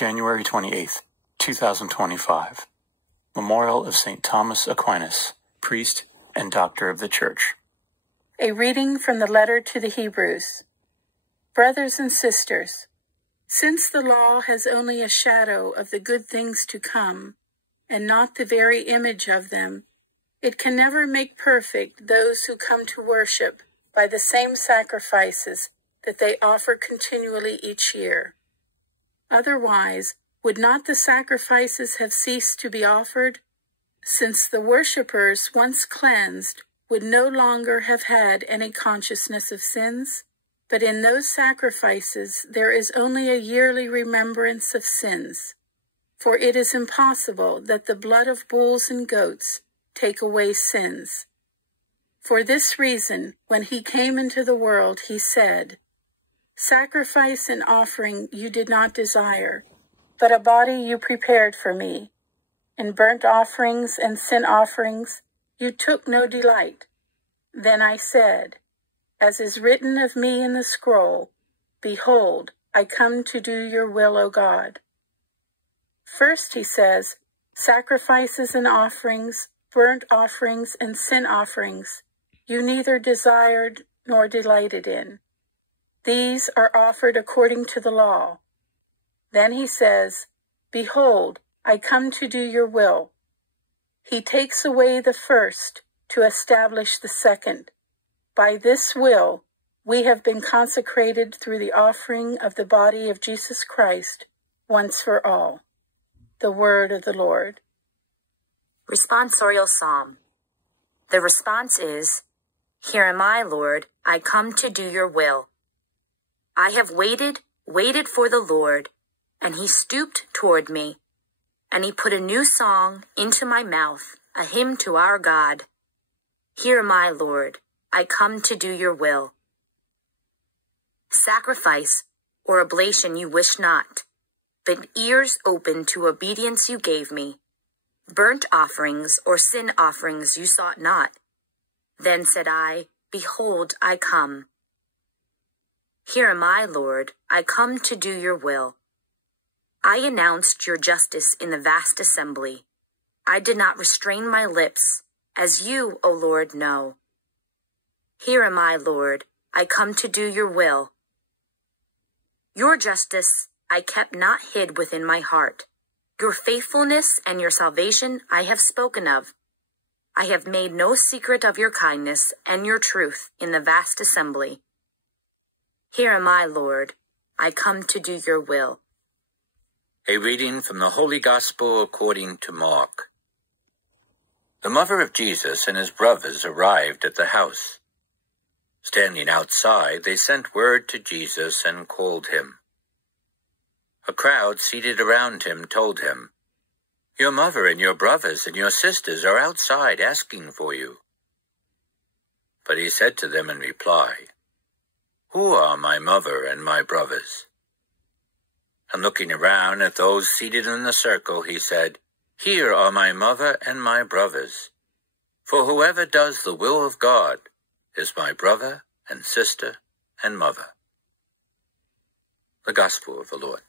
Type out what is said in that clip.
January 28th, 2025. Memorial of St. Thomas Aquinas, priest and doctor of the Church. A reading from the letter to the Hebrews. Brothers and sisters, since the law has only a shadow of the good things to come, and not the very image of them, it can never make perfect those who come to worship by the same sacrifices that they offer continually each year. Otherwise, would not the sacrifices have ceased to be offered, since the worshippers, once cleansed, would no longer have had any consciousness of sins? But in those sacrifices there is only a yearly remembrance of sins. For it is impossible that the blood of bulls and goats take away sins. For this reason, when he came into the world, he said, "Sacrifice and offering you did not desire, but a body you prepared for me. In burnt offerings and sin offerings you took no delight. Then I said, as is written of me in the scroll, Behold, I come to do your will, O God." First, he says, sacrifices and offerings, burnt offerings and sin offerings, you neither desired nor delighted in. These are offered according to the law. Then he says, Behold, I come to do your will. He takes away the first to establish the second. By this will, we have been consecrated through the offering of the body of Jesus Christ once for all. The word of the Lord. Responsorial Psalm. The response is, Here am I, Lord, I come to do your will. I have waited for the Lord, and he stooped toward me, and he put a new song into my mouth, a hymn to our God. Here am I, Lord, I come to do your will. Sacrifice or oblation you wish not, but ears open to obedience you gave me. Burnt offerings or sin offerings you sought not. Then said I, Behold, I come. Here am I, Lord, I come to do your will. I announced your justice in the vast assembly. I did not restrain my lips, as you, O Lord, know. Here am I, Lord, I come to do your will. Your justice I kept not hid within my heart. Your faithfulness and your salvation I have spoken of. I have made no secret of your kindness and your truth in the vast assembly. Here am I, Lord, I come to do your will. A reading from the Holy Gospel according to Mark. The mother of Jesus and his brothers arrived at the house. Standing outside, they sent word to Jesus and called him. A crowd seated around him told him, Your mother and your brothers and your sisters are outside asking for you. But he said to them in reply, Who are my mother and my brothers? And looking around at those seated in the circle, he said, Here are my mother and my brothers. For whoever does the will of God is my brother and sister and mother. The Gospel of the Lord.